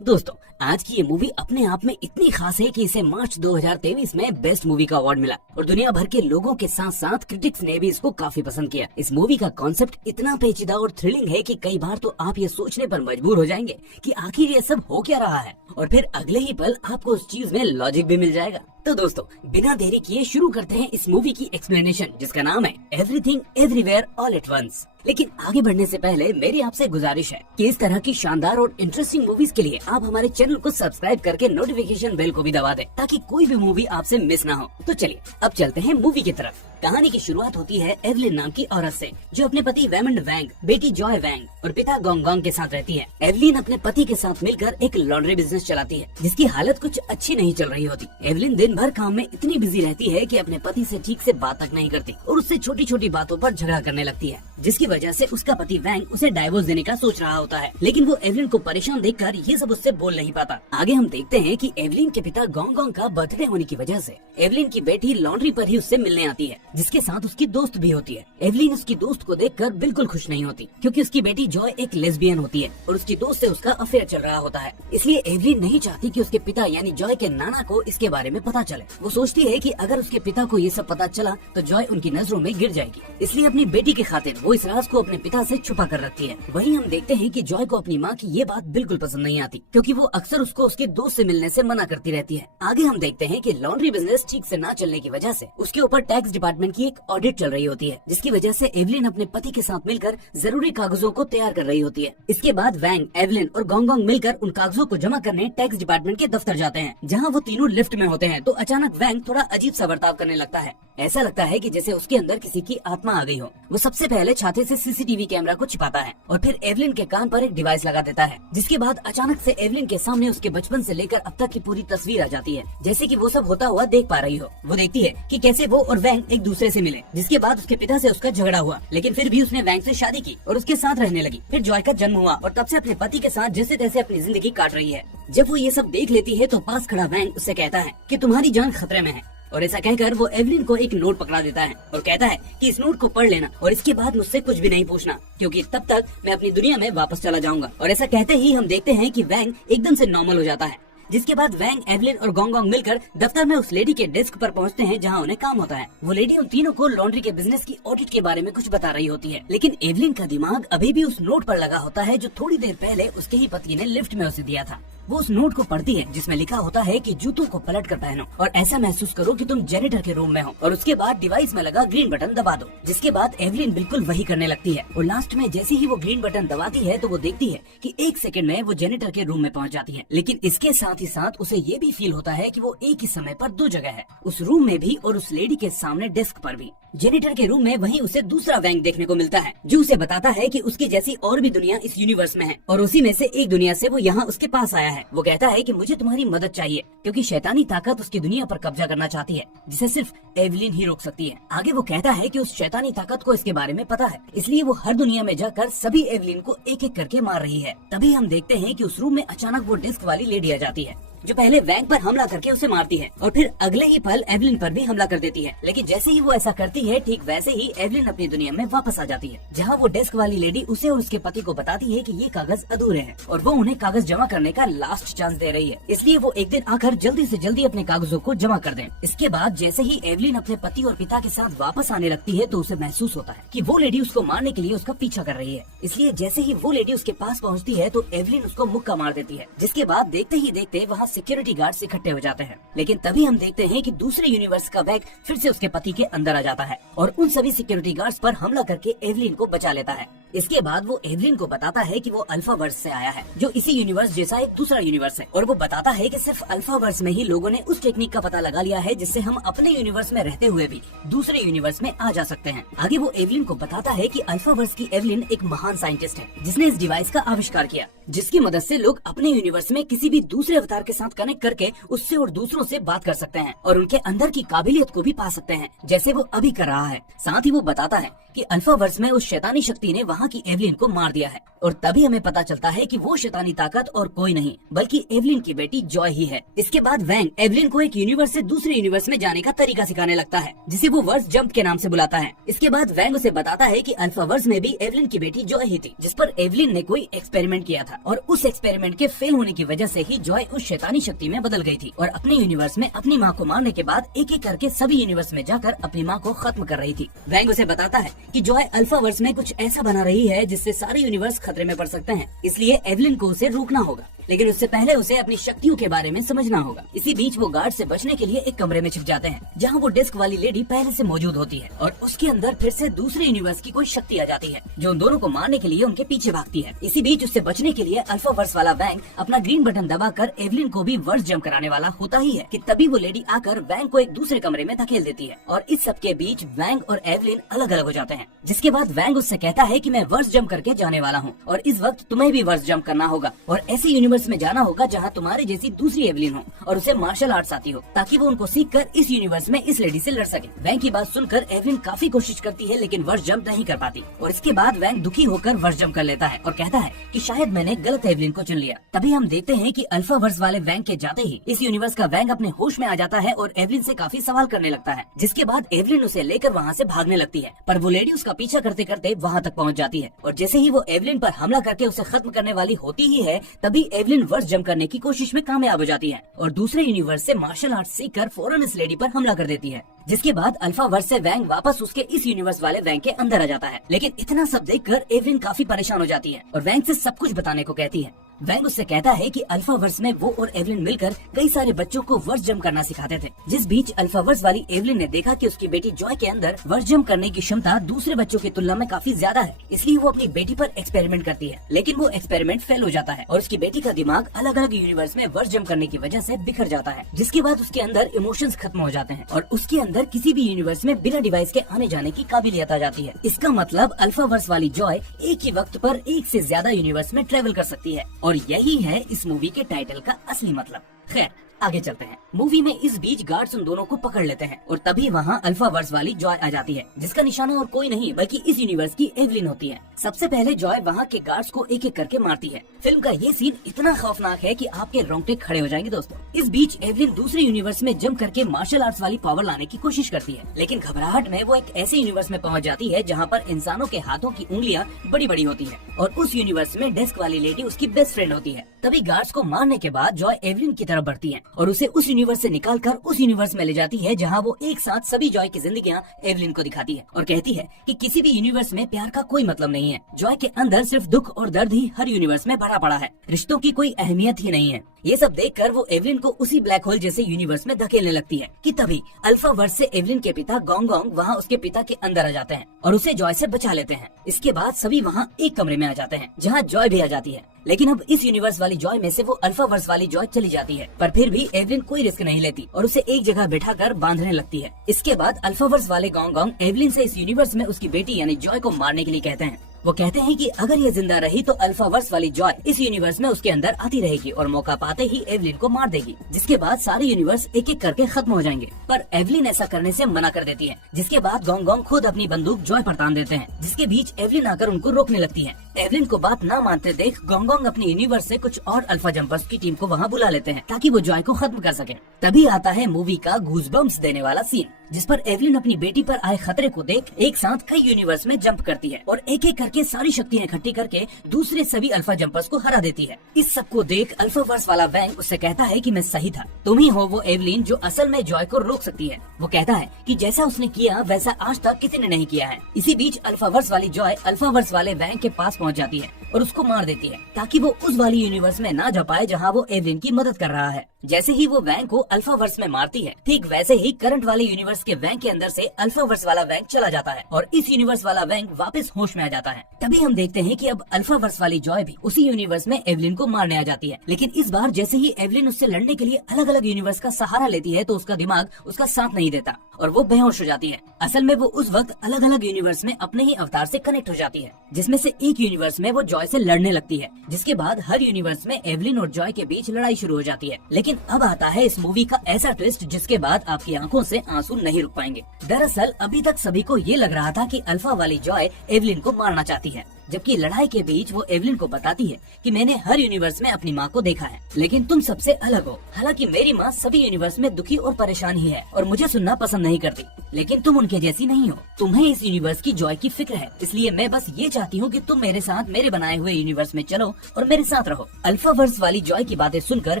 दोस्तों, आज की ये मूवी अपने आप में इतनी खास है कि इसे मार्च 2023 में बेस्ट मूवी का अवार्ड मिला और दुनिया भर के लोगों के साथ साथ क्रिटिक्स ने भी इसको काफी पसंद किया। इस मूवी का कॉन्सेप्ट इतना पेचीदा और थ्रिलिंग है कि कई बार तो आप ये सोचने पर मजबूर हो जाएंगे कि आखिर ये सब हो क्या रहा है, और फिर अगले ही पल आपको उस चीज में लॉजिक भी मिल जाएगा। तो दोस्तों, बिना देरी किए शुरू करते हैं इस मूवी की एक्सप्लेनेशन, जिसका नाम है everything everywhere all at once. लेकिन आगे बढ़ने से पहले मेरी आपसे गुजारिश है कि इस तरह की शानदार और इंटरेस्टिंग मूवीज के लिए आप हमारे चैनल को सब्सक्राइब करके नोटिफिकेशन बेल को भी दबा दें, ताकि कोई भी मूवी आपसे मिस ना हो। तो चलिए अब चलते हैं मूवी की तरफ। कहानी की शुरुआत होती है एवलिन नाम की औरत से, जो अपने पति वेमंड वैंग, बेटी जॉय वैंग और पिता गोंगोंग के साथ रहती है। एवलिन अपने पति के साथ मिलकर एक लॉन्ड्री बिजनेस चलाती है, जिसकी हालत कुछ अच्छी नहीं चल रही होती। एवलिन दिन भर काम में इतनी बिजी रहती है कि अपने पति से ठीक से बात तक नहीं करती और उससे छोटी छोटी बातों पर झगड़ा करने लगती है, जिसकी वजह से उसका पति वैंग उसे डाइवोर्स देने का सोच रहा होता है। लेकिन वो एवलिन को परेशान देखकर ये सब उससे बोल नहीं पाता। आगे हम देखते हैं कि एवलिन के पिता गोंगोंग का बर्थडे होने की वजह से एवलिन की बेटी लॉन्ड्री पर ही उससे मिलने आती है, जिसके साथ उसकी दोस्त भी होती है। एवलिन उसकी दोस्त को देखकर बिल्कुल खुश नहीं होती, क्योंकि उसकी बेटी जॉय एक लेस्बियन होती है और उसकी दोस्त से उसका अफेयर चल रहा होता है। इसलिए एवलिन नहीं चाहती कि उसके पिता यानी जॉय के नाना को इसके बारे में पता चले। वो सोचती है कि अगर उसके पिता को ये सब पता चला तो जॉय उनकी नजरों में गिर जाएगी। इसलिए अपनी बेटी की खातिर वो इस राज को अपने पिता से छुपा कर रखती है। वहीं हम देखते हैं कि जॉय को अपनी माँ की ये बात बिल्कुल पसंद नहीं आती, क्योंकि वो अक्सर उसको उसके दोस्त से मिलने से मना करती रहती है। आगे हम देखते हैं कि लॉन्ड्री बिजनेस ठीक से ना चलने की वजह से उसके ऊपर टैक्स डिपार्टमेंट की एक ऑडिट चल रही होती है, जिसकी वजह से एवलिन अपने पति के साथ मिलकर जरूरी कागजों को तैयार कर रही होती है। इसके बाद वैंग, एवलिन और गोंगोंग मिलकर उन कागजों को जमा करने टैक्स डिपार्टमेंट के दफ्तर जाते हैं। जहाँ वो तीनों लिफ्ट में होते हैं तो अचानक वैंग थोड़ा अजीब सा बर्ताव करने लगता है। ऐसा लगता है कि जैसे उसके अंदर किसी की आत्मा आ गई हो। वो सबसे पहले छाते से सीसीटीवी कैमरा को छिपाता है और फिर एवलिन के कान पर एक डिवाइस लगा देता है, जिसके बाद अचानक से एवलिन के सामने उसके बचपन से लेकर अब तक की पूरी तस्वीर आ जाती है, जैसे कि वो सब होता हुआ देख पा रही हो। वो देखती है कि कैसे वो और वैंग एक दूसरे से मिले, जिसके बाद उसके पिता से उसका झगड़ा हुआ, लेकिन फिर भी उसने वैंग से शादी की और उसके साथ रहने लगी। फिर जॉय का जन्म हुआ और तब से अपने पति के साथ जैसे तैसे अपनी जिंदगी काट रही है। जब वो ये सब देख लेती है तो पास खड़ा वैंग उससे कहता है कि तुम्हारी जान खतरे में है, और ऐसा कहकर वो एवलिन को एक नोट पकड़ा देता है और कहता है कि इस नोट को पढ़ लेना और इसके बाद मुझसे कुछ भी नहीं पूछना, क्योंकि तब तक मैं अपनी दुनिया में वापस चला जाऊंगा। और ऐसा कहते ही हम देखते हैं कि वैंग एकदम से नॉर्मल हो जाता है, जिसके बाद वैंग, एवलिन और गोंगोंग मिलकर दफ्तर में उस लेडी के डेस्क पर पहुंचते हैं, जहां उन्हें काम होता है। वो लेडी उन तीनों को लॉन्ड्री के बिजनेस की ऑडिट के बारे में कुछ बता रही होती है, लेकिन एवलिन का दिमाग अभी भी उस नोट पर लगा होता है जो थोड़ी देर पहले उसके ही पति ने लिफ्ट में उसे दिया था। वो उस नोट को पढ़ती है, जिसमें लिखा होता है कि जूतों को पलट कर पहनो और ऐसा महसूस करो कि तुम जेनिटर के रूम में हो, और उसके बाद डिवाइस में लगा ग्रीन बटन दबा दो। जिसके बाद एवलिन बिल्कुल वही करने लगती है और लास्ट में जैसे ही वो ग्रीन बटन दबाती है तो वो देखती है कि 1 सेकंड में वो जेनिटर के रूम में पहुंच जाती है। लेकिन इसके साथ ही साथ उसे ये भी फील होता है कि वो एक ही समय पर 2 जगह है, उस रूम में भी और उस लेडी के सामने डेस्क पर भी। जेनिटर के रूम में वहीं उसे दूसरा वैंग देखने को मिलता है, जो उसे बताता है कि उसकी जैसी और भी दुनिया इस यूनिवर्स में है और उसी में से एक दुनिया से वो यहाँ उसके पास आया है। वो कहता है कि मुझे तुम्हारी मदद चाहिए, क्योंकि शैतानी ताकत उसकी दुनिया पर कब्जा करना चाहती है, जिसे सिर्फ एवलिन ही रोक सकती है। आगे वो कहता है कि उस शैतानी ताकत को इसके बारे में पता है, इसलिए वो हर दुनिया में जाकर सभी एवलिन को एक एक करके मार रही है। तभी हम देखते हैं कि उस रूम में अचानक वो डिस्क वाली लेडी आ जाती है, जो पहले वैंग पर हमला करके उसे मारती है और फिर अगले ही पल एवलिन पर भी हमला कर देती है। लेकिन जैसे ही वो ऐसा करती है, ठीक वैसे ही एवलिन अपनी दुनिया में वापस आ जाती है, जहाँ वो डेस्क वाली लेडी उसे और उसके पति को बताती है कि ये कागज अधूरे हैं और वो उन्हें कागज जमा करने का लास्ट चांस दे रही है। इसलिए वो एक दिन आकर जल्दी से जल्दी अपने कागजों को जमा कर दें। इसके बाद जैसे ही एवलिन अपने पति और पिता के साथ वापस आने लगती है तो उसे महसूस होता है कि वो लेडी उसको मारने के लिए उसका पीछा कर रही है। इसलिए जैसे ही वो लेडी उसके पास पहुँचती है तो एवलिन उसको मुक्का मार देती है, जिसके बाद देखते ही देखते वहाँ सिक्योरिटी गार्ड इकट्ठे हो जाते हैं। लेकिन तभी हम देखते हैं कि दूसरे यूनिवर्स का वैग फिर से उसके पति के अंदर आ जाता है और उन सभी सिक्योरिटी गार्ड्स पर हमला करके एवलिन को बचा लेता है। इसके बाद वो एवलिन को बताता है कि वो अल्फा वर्स से आया है, जो इसी यूनिवर्स जैसा एक दूसरा यूनिवर्स है, और वो बताता है कि सिर्फ अल्फा वर्स में ही लोगों ने उस टेक्निक का पता लगा लिया है जिससे हम अपने यूनिवर्स में रहते हुए भी दूसरे यूनिवर्स में आ जा सकते हैं। आगे वो एवलिन को बताता है कि अल्फा वर्स की एवलिन एक महान साइंटिस्ट है, जिसने इस डिवाइस का आविष्कार किया, जिसकी मदद से लोग अपने यूनिवर्स में किसी भी दूसरे अवतार के साथ कनेक्ट करके उससे और दूसरों से बात कर सकते हैं और उनके अंदर की काबिलियत को भी पा सकते हैं, जैसे वो अभी कर रहा है। साथ ही वो बताता है कि अल्फा वर्स में उस शैतानी शक्ति ने वहाँ की एवलिन को मार दिया है, और तभी हमें पता चलता है कि वो शैतानी ताकत और कोई नहीं बल्कि एवलिन की बेटी जॉय ही है। इसके बाद वैंग एवलिन को एक यूनिवर्स से दूसरे यूनिवर्स में जाने का तरीका सिखाने लगता है, जिसे वो वर्स जंप के नाम से बुलाता है। इसके बाद वैंग उसे बताता है कि अल्फा वर्स में भी एवलिन की बेटी जॉय ही थी, जिस पर एवलिन ने कोई एक्सपेरिमेंट किया था, और उस एक्सपेरिमेंट के फेल होने की वजह से ही जॉय उस शैतानी शक्ति में बदल गई थी और अपने यूनिवर्स में अपनी माँ को मारने के बाद एक एक करके सभी यूनिवर्स में जाकर अपनी माँ को खत्म कर रही थी। वैंग उसे बताता है कि जॉय अल्फावर्स में कुछ ऐसा बना रही है जिससे सारे यूनिवर्स खतरे में पड़ सकते हैं, इसलिए एवलिन को उसे रोकना होगा, लेकिन उससे पहले उसे अपनी शक्तियों के बारे में समझना होगा। इसी बीच वो गार्ड से बचने के लिए एक कमरे में छिप जाते हैं जहाँ वो डिस्क वाली लेडी पहले से मौजूद होती है और उसके अंदर फिर से दूसरे यूनिवर्स की कोई शक्ति आ जाती है जो उन दोनों को मारने के लिए उनके पीछे भागती है। इसी बीच उससे बचने के लिए अल्फावर्स वाला वैंग अपना ग्रीन बटन दबाकर एवलिन को भी वर्स जंप कराने वाला होता ही है कि तभी वो लेडी आकर वैंग को एक दूसरे कमरे में धकेल देती है और इस सब के बीच वैंग और एवलिन अलग अलग हो जाते हैं। जिसके बाद वैंग उससे कहता है कि मैं वर्स जंप करके जाने वाला हूँ और इस वक्त तुम्हें भी वर्स जंप करना होगा और ऐसे यूनिवर्स में जाना होगा जहाँ तुम्हारे जैसी दूसरी एवलिन हो और उसे मार्शल आर्ट्स आती हो ताकि वो उनको सीख कर इस यूनिवर्स में इस लेडी से लड़ सके। वैंग की बात सुनकर एवलिन काफी कोशिश करती है लेकिन वर्स जंप नहीं कर पाती और इसके बाद वैंग दुखी होकर वर्स जंप कर लेता है और कहता है कि शायद मैंने गलत एवलिन को चुन लिया। तभी हम देखते हैं कि अल्फावर्स वाले वैंग के जाते ही इस यूनिवर्स का वैंग अपने होश में आ जाता है और एवलिन से काफी सवाल करने लगता है, जिसके बाद एवलिन उसे लेकर वहाँ से भागने लगती है पर वो लेडी उसका पीछा करते करते वहाँ तक पहुँच जाती है और जैसे ही वो एवलिन पर हमला करके उसे खत्म करने वाली होती ही है तभी एवलिन वर्स जंप करने की कोशिश में कामयाब हो जाती है और दूसरे यूनिवर्स से मार्शल आर्ट सीखकर फौरन इस लेडी पर हमला कर देती है। जिसके बाद अल्फावर्स से वैंग वापस उसके इस यूनिवर्स वाले वैंग के अंदर आ जाता है। लेकिन इतना सब देखकर एवलिन काफी परेशान हो जाती है और वैंग से सब कुछ बताने को कहती है। वैंग उससे कहता है कि अल्फावर्स में वो और एवलिन मिलकर कई सारे बच्चों को वर्स जंप करना सिखाते थे। जिस बीच अल्फावर्स वाली एवलिन ने देखा कि उसकी बेटी जॉय के अंदर वर्स जंप करने की क्षमता दूसरे बच्चों की तुलना में काफी ज्यादा है, इसलिए वो अपनी बेटी पर एक्सपेरिमेंट करती है। लेकिन वो एक्सपेरिमेंट फेल हो जाता है और उसकी बेटी का दिमाग अलग अलग यूनिवर्स में वर्स जंप करने की वजह से बिखर जाता है, जिसके बाद उसके अंदर इमोशंस खत्म हो जाते हैं और उसके अंदर किसी भी यूनिवर्स में बिना डिवाइस के आने जाने की काबिलियत आ जाती है। इसका मतलब अल्फावर्स वाली जॉय एक ही वक्त पर एक से ज्यादा यूनिवर्स में ट्रेवल कर सकती है और यही है इस मूवी के टाइटल का असली मतलब। खैर आगे चलते हैं। मूवी में इस बीच गार्ड्स उन दोनों को पकड़ लेते हैं और तभी वहाँ अल्फावर्स वाली जॉय आ जाती है जिसका निशाना और कोई नहीं बल्कि इस यूनिवर्स की एवलिन होती है। सबसे पहले जॉय वहाँ के गार्ड्स को एक एक करके मारती है। फिल्म का ये सीन इतना खौफनाक है कि आपके रोंगटे खड़े हो जाएंगे दोस्तों। इस बीच एवलिन दूसरे यूनिवर्स में जंप करके मार्शल आर्ट्स वाली पावर लाने की कोशिश करती है, लेकिन घबराहट में वो एक ऐसे यूनिवर्स में पहुँच जाती है जहाँ पर इंसानों के हाथों की उंगलियाँ बड़ी बड़ी होती है और उस यूनिवर्स में डेस्क वाली लेडी उसकी बेस्ट फ्रेंड होती है। तभी गार्ड्स को मारने के बाद जॉय एवलिन की तरफ बढ़ती है और उसे उस यूनिवर्स से निकालकर उस यूनिवर्स में ले जाती है जहां वो एक साथ सभी जॉय की जिंदगियां एवलिन को दिखाती है और कहती है कि किसी भी यूनिवर्स में प्यार का कोई मतलब नहीं है। जॉय के अंदर सिर्फ दुख और दर्द ही हर यूनिवर्स में भरा पड़ा है, रिश्तों की कोई अहमियत ही नहीं है। ये सब देखकर वो एवलिन को उसी ब्लैक होल जैसे यूनिवर्स में धकेलने लगती है कि तभी अल्फावर्स से एवलिन के पिता गोंग वहाँ उसके पिता के अंदर आ जाते हैं और उसे जॉय से बचा लेते हैं। इसके बाद सभी वहाँ एक कमरे में आ जाते हैं जहाँ जॉय भी आ जाती है, लेकिन अब इस यूनिवर्स वाली जॉय में से वो अल्फावर्स वाली जॉय चली जाती है, पर फिर भी एवलिन कोई रिस्क नहीं लेती और उसे एक जगह बिठाकर बांधने लगती है। इसके बाद अल्फावर्स वाले गोंग एवलिन से इस यूनिवर्स में उसकी बेटी यानी जॉय को मारने के लिए कहते हैं। वो कहते हैं कि अगर ये जिंदा रही तो अल्फावर्स वाली जॉय इस यूनिवर्स में उसके अंदर आती रहेगी और मौका पाते ही एवलिन को मार देगी, जिसके बाद सारे यूनिवर्स एक एक करके खत्म हो जाएंगे। पर एवलिन ऐसा करने से मना कर देती है, जिसके बाद गोंग खुद अपनी बंदूक जॉय पर तान देते हैं, जिसके बीच एवलिन आकर उनको रोकने लगती है। एवलिन को बात न मानते देख गोंग अपने यूनिवर्स से कुछ और अल्फा जंपर्स की टीम को वहाँ बुला लेते हैं ताकि वो जॉय को खत्म कर सके। तभी आता है मूवी का गूज़बम्प्स देने वाला सीन, जिस पर एवलिन अपनी बेटी पर आए खतरे को देख एक साथ कई यूनिवर्स में जंप करती है और एक एक करके सारी शक्तियाँ इकट्ठी करके दूसरे सभी अल्फा जंपर्स को हरा देती है। इस सब को देख अल्फावर्स वाला वैंग उससे कहता है कि मैं सही था, तुम ही हो वो एवलिन जो असल में जॉय को रोक सकती है। वो कहता है कि जैसा उसने किया वैसा आज तक किसी ने नहीं किया है। इसी बीच अल्फावर्स वाली जॉय अल्फावर्स वाले वैंग के पास पहुँच जाती है और उसको मार देती है ताकि वो उस वाली यूनिवर्स में ना जा पाए जहाँ वो एवलिन की मदद कर रहा है। जैसे ही वो वैंग को अल्फावर्स में मारती है, ठीक वैसे ही करंट वाले यूनिवर्स के वैंग के अंदर से अल्फावर्स वाला वैंग चला जाता है और इस यूनिवर्स वाला वैंग वापस होश में आ जाता है। तभी हम देखते हैं कि अब अल्फावर्स वाली जॉय भी उसी यूनिवर्स में एवलिन को मारने आ जाती है, लेकिन इस बार जैसे ही एवलिन उससे लड़ने के लिए अलग अलग यूनिवर्स का सहारा लेती है तो उसका दिमाग उसका साथ नहीं देता और वो बेहोश हो जाती है। असल में वो उस वक्त अलग अलग यूनिवर्स में अपने ही अवतार से कनेक्ट हो जाती है, जिसमें से एक यूनिवर्स में वो जॉय से लड़ने लगती है, जिसके बाद हर यूनिवर्स में एवलिन और जॉय के बीच लड़ाई शुरू हो जाती है। लेकिन अब आता है इस मूवी का ऐसा ट्विस्ट जिसके बाद आपकी आंखों से आंसू नहीं रुक पाएंगे। दरअसल अभी तक सभी को ये लग रहा था कि अल्फा वाली जॉय एवलिन को मारना चाहती है, जबकि लड़ाई के बीच वो एवलिन को बताती है कि मैंने हर यूनिवर्स में अपनी माँ को देखा है, लेकिन तुम सबसे अलग हो। हालांकि मेरी माँ सभी यूनिवर्स में दुखी और परेशान ही है और मुझे सुनना पसंद नहीं करती, लेकिन तुम उनके जैसी नहीं हो। तुम्हें इस यूनिवर्स की जॉय की फिक्र है, इसलिए मैं बस ये चाहती हूँ कि तुम मेरे साथ मेरे बनाए हुए यूनिवर्स में चलो और मेरे साथ रहो। अल्फावर्स वाली जॉय की बातें सुनकर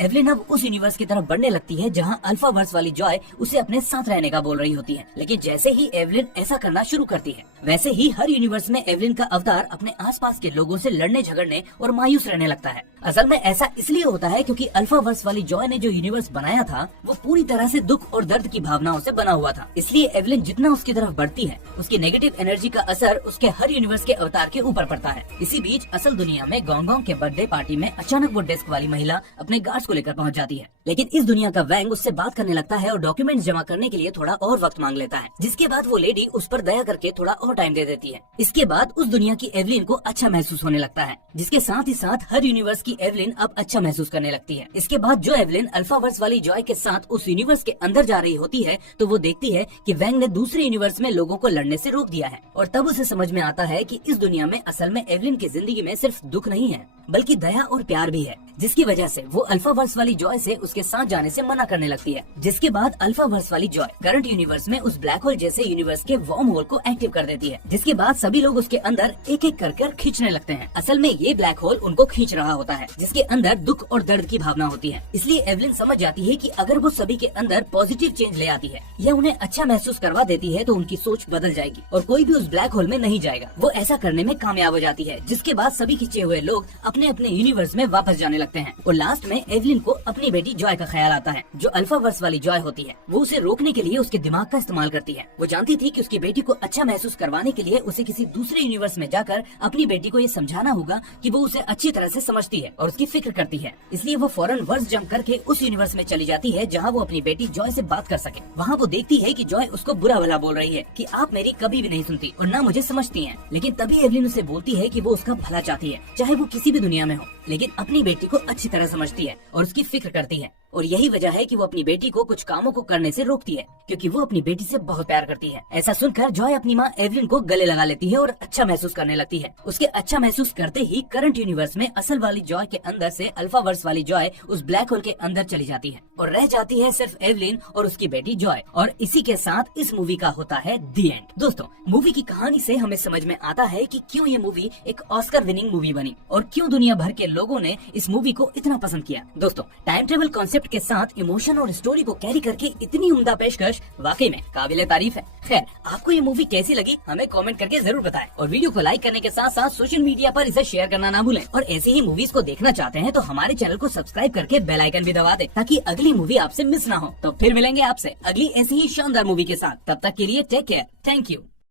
एवलिन अब उस यूनिवर्स की तरफ बढ़ने लगती है जहाँ अल्फावर्स वाली जॉय उसे अपने साथ रहने का बोल रही होती है। लेकिन जैसे ही एवलिन ऐसा करना शुरू करती है, वैसे ही हर यूनिवर्स में एवलिन का अवतार अपने आसपास के लोगों से लड़ने झगड़ने और मायूस रहने लगता है। असल में ऐसा इसलिए होता है क्योंकि अल्फावर्स वाली जॉय ने जो यूनिवर्स बनाया था वो पूरी तरह से दुख और दर्द की भावनाओं से बना हुआ था। इसलिए एवलिन जितना उसकी तरफ बढ़ती है, उसकी नेगेटिव एनर्जी का असर उसके हर यूनिवर्स के अवतार के ऊपर पड़ता है। इसी बीच असल दुनिया में गोंगोंग के बर्थडे पार्टी में अचानक वो डेस्क वाली महिला अपने गार्ड्स को लेकर पहुंच जाती है, लेकिन इस दुनिया का वैंग उससे बात करने लगता है और डॉक्यूमेंट्स जमा करने के लिए थोड़ा और वक्त मांग लेता है, जिसके बाद वो लेडी उस पर दया करके थोड़ा और टाइम दे देती है। इसके बाद उस दुनिया की एवलिन को अच्छा महसूस होने लगता है, जिसके साथ ही साथ हर यूनिवर्स की एवलिन अब अच्छा महसूस करने लगती है। इसके बाद जो एवलिन अल्फावर्स वाली जॉय के साथ उस यूनिवर्स के अंदर जा रही होती है तो वो देखती है कि वैंग ने दूसरे यूनिवर्स में लोगों को लड़ने से रोक दिया है, और तब उसे समझ में आता है कि इस दुनिया में असल में एवलिन की जिंदगी में सिर्फ दुख नहीं है बल्कि दया और प्यार भी है, जिसकी वजह से वो अल्फावर्स वाली जॉय से उसके साथ जाने से मना करने लगती है। जिसके बाद अल्फावर्स वाली जॉय करंट यूनिवर्स में उस ब्लैक होल जैसे यूनिवर्स के वर्म होल को एक्टिव कर देती है, जिसके बाद सभी लोग उसके अंदर एक एक कर खींचने लगते हैं। असल में ये ब्लैक होल उनको खींच रहा होता है, जिसके अंदर दुख और दर्द की भावना होती है। इसलिए एवलिन समझ जाती है कि अगर वो सभी के अंदर पॉजिटिव चेंज ले आती है या उन्हें अच्छा महसूस करवा देती है तो उनकी सोच बदल जाएगी और कोई भी उस ब्लैक होल में नहीं जाएगा। वो ऐसा करने में कामयाब हो जाती है, जिसके बाद सभी खींचे हुए लोग अपने अपने यूनिवर्स में वापस जाने लगते हैं। और लास्ट में एवलिन को अपनी बेटी जॉय का ख्याल आता है, जो अल्फावर्स वाली जॉय होती है। वो उसे रोकने के लिए उसके दिमाग का इस्तेमाल करती है। वो जानती थी कि उसकी बेटी को अच्छा महसूस करवाने के लिए उसे किसी दूसरे यूनिवर्स में जाकर अपनी बेटी को ये समझाना होगा कि वो उसे अच्छी तरह से समझती है और उसकी फिक्र करती है। इसलिए वो फौरन वर्ष जंप करके उस यूनिवर्स में चली जाती है जहाँ वो अपनी बेटी जॉय से बात कर सके। वहाँ वो देखती है कि जॉय उसको बुरा भला बोल रही है कि आप मेरी कभी भी नहीं सुनती और न मुझे समझती हैं। लेकिन तभी एवलिन उसे बोलती है कि वो उसका भला चाहती है, चाहे वो किसी भी दुनिया में हो, लेकिन अपनी बेटी को अच्छी तरह समझती है और उसकी फिक्र करती है। और यही वजह है कि वो अपनी बेटी को कुछ कामों को करने से रोकती है, क्योंकि वो अपनी बेटी से बहुत प्यार करती है। ऐसा सुनकर जॉय अपनी माँ एवलिन को गले लगा लेती है और अच्छा महसूस करने लगती है। उसके अच्छा महसूस करते ही करंट यूनिवर्स में असल वाली जॉय के अंदर से अल्फावर्स वाली जॉय उस ब्लैक होल के अंदर चली जाती है और रह जाती है सिर्फ एवलिन और उसकी बेटी जॉय। और इसी के साथ इस मूवी का होता है द एंड। दोस्तों, मूवी की कहानी से हमें समझ में आता है कि क्यों ये मूवी एक ऑस्कर विनिंग मूवी बनी और क्यों दुनिया भर के लोगों ने इस मूवी को इतना पसंद किया। दोस्तों, टाइम ट्रेवल कॉन्सेप्ट के साथ इमोशन और स्टोरी को कैरी करके इतनी उम्दा पेशकश वाकई में काबिले तारीफ है। खैर, आपको ये मूवी कैसी लगी हमें कमेंट करके जरूर बताएं और वीडियो को लाइक करने के साथ साथ सोशल मीडिया पर इसे शेयर करना ना भूलें। और ऐसे ही मूवीज को देखना चाहते हैं तो हमारे चैनल को सब्सक्राइब करके बेल आइकन भी दबा दें ताकि अगली मूवी आपसे मिस ना हो। तो फिर मिलेंगे आपसे अगली ऐसी ही शानदार मूवी के साथ। तब तक के लिए टेक केयर। Thank you.